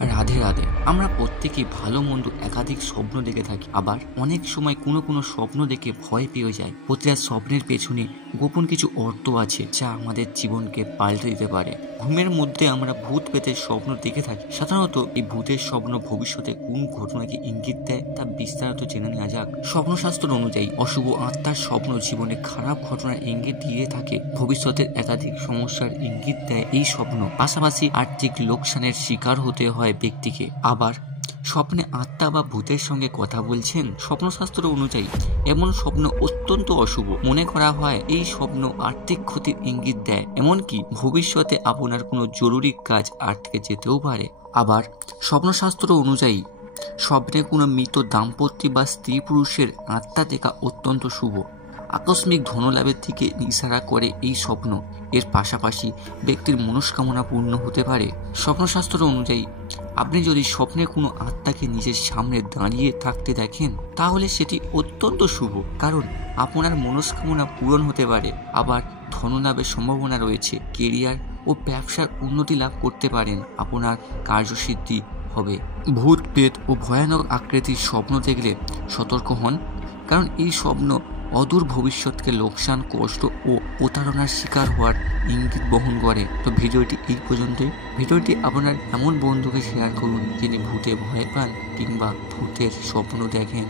রাধে রাধে। আমরা প্রত্যেকেই ভালো মন্দ একাধিক স্বপ্ন দেখে থাকি, আবার অনেক সময় কোনো স্বপ্ন দেখে ভয় পেয়ে যায়। প্রতিটা স্বপ্নের পেছনে গোপন কিছু অর্থ আছে যা আমাদের জীবনকে পাল্টে দিতে পারে। ঘুমের মধ্যে আমরা ভূত পেতের স্বপ্ন দেখে থাকি। সাধারণত এই ভূতের স্বপ্ন ভবিষ্যতে কোন ঘটনাকে ইঙ্গিত দেয় তা বিস্তারিত জেনে নেওয়া যাক। স্বপ্নশাস্ত্র অনুযায়ী অশুভ আত্মার স্বপ্ন জীবনে খারাপ ঘটনার ইঙ্গিত দিয়ে থাকে, ভবিষ্যতের একাধিক সমস্যার ইঙ্গিত দেয় এই স্বপ্ন। পাশাপাশি আর্থিক লোকসানের শিকার হতে হয় ব্যক্তিকে। আবার স্বপ্নে আত্মা বা ভূতের সঙ্গে কথা বলছেন, স্বপ্নশাস্ত্র অনুযায়ী এমন স্বপ্ন অত্যন্ত অশুভ। মনে করা হয় এই স্বপ্ন আর্থিক ক্ষতির ইঙ্গিত দেয়, এমনকি ভবিষ্যতে আপনার কোনো জরুরি কাজ আটকে যেতেও পারে। আবার স্বপ্নশাস্ত্র অনুযায়ী স্বপ্নে কোনো মৃত দাম্পত্য বা স্ত্রী পুরুষের আত্মা দেখা অত্যন্ত শুভ। আকস্মিক ধনলাভের দিকে ইশারা করে এই স্বপ্ন। এর পাশাপাশি ব্যক্তির মনস্কামনা পূর্ণ হতে পারে। স্বপ্নশাস্ত্র অনুযায়ী আপনি যদি স্বপ্নে কোনো আত্মাকে নিজের সামনে দাঁড়িয়ে থাকতে দেখেন, তাহলে সেটি অত্যন্ত শুভ, কারণ আপনার মনস্কামনা পূরণ হতে পারে। আবার ধনলাভের সম্ভাবনা রয়েছে। কেরিয়ার ও ব্যবসার উন্নতি লাভ করতে পারেন, আপনার কার্যসিদ্ধি হবে। ভূত প্রেত ও ভয়ানক আকৃতির স্বপ্ন দেখলে সতর্ক হন, কারণ এই স্বপ্ন অদূর ভবিষ্যৎকে লোকসান, কষ্ট ও প্রতারণার শিকার হওয়ার ইঙ্গিত বহন করে। তো ভিডিওটি এই পর্যন্তই। ভিডিওটি আপনার এমন বন্ধুকে শেয়ার করুন যিনি ভূতে ভয় পান কিংবা ভূতের স্বপ্ন দেখেন।